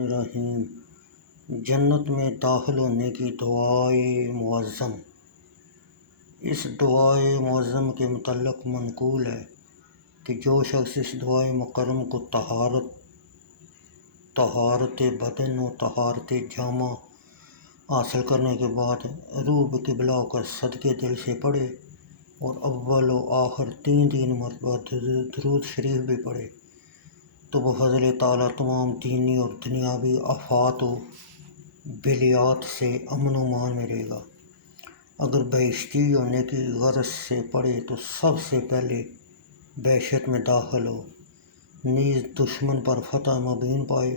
الرحیم جنت میں داخل ہونے کی دعائے معظم۔ اس دعائے معظم کے متعلق منقول ہے کہ جو شخص اس دعائے مکرم کو طہارت بدن و طہارت جامہ حاصل کرنے کے بعد روح قبلہ ہو کر صدقے دل سے پڑھے اور اول و آخر تین مرتبہ درود شریف بھی پڑھے تو بفضل تعالیٰ تمام دینی اور دنیاوی آفات و بلیات سے امن و امان ملے گا۔ اگر بہشتی ہونے کی غرض سے پڑھے تو سب سے پہلے بہشت میں داخل ہو، نیز دشمن پر فتح مبین پائے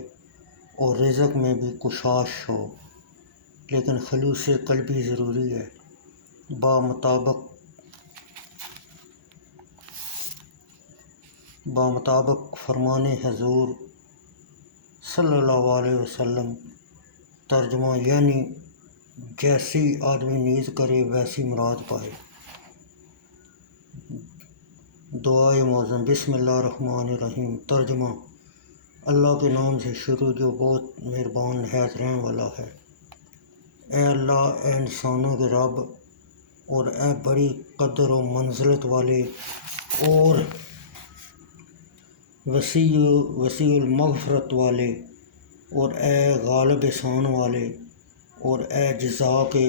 اور رزق میں بھی کشاش ہو، لیکن خلوص قلبی ضروری ہے۔ بمطابق فرمان حضور صلی اللہ علیہ وسلم۔ ترجمہ یعنی جیسی آدمی نیت کرے ویسی مراد پائے۔ دعائے معظم۔ بسم اللہ الرحمن الرحیم۔ ترجمہ اللہ کے نام سے شروع جو بہت مہربان نہایت رحم والا ہے۔ اے اللہ، اے انسانوں کے رب اور اے بڑی قدر و منزلت والے اور وسیع المغفرت والے اور اے غالب احسان والے اور اے جزا کے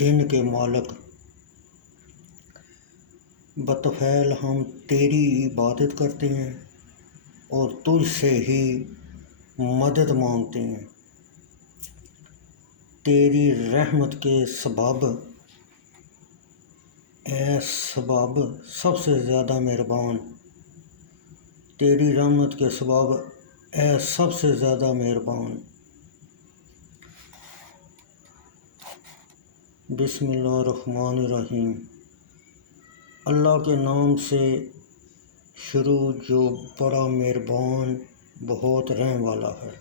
دن کے مالک، بطفیل ہم تیری عبادت کرتے ہیں اور تجھ سے ہی مدد مانگتے ہیں۔ تیری رحمت کے سبب اے سب سے زیادہ مہربان، تیری رحمت کے سبب اے سب سے زیادہ مہربان۔ بسم اللہ الرحمن الرحیم۔ اللہ کے نام سے شروع جو بڑا مہربان بہت رحم والا ہے۔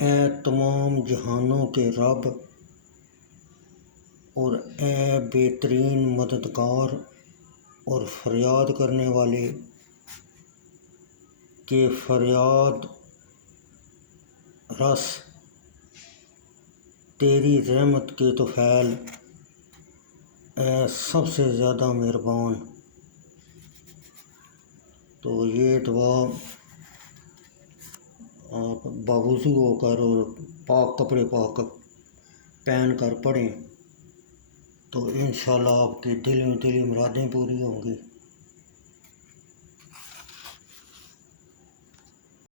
اے تمام جہانوں کے رب اور اے بہترین مددگار اور فریاد کرنے والے کے فریاد رس، تیری رحمت کے طفیل اے سب سے زیادہ مہربان۔ تو یہ دعا آپ باوضو ہو کر اور پاک کپڑے پہن کر پڑھیں تو انشاءاللہ آپ کی دلی مرادیں پوری ہوں گی۔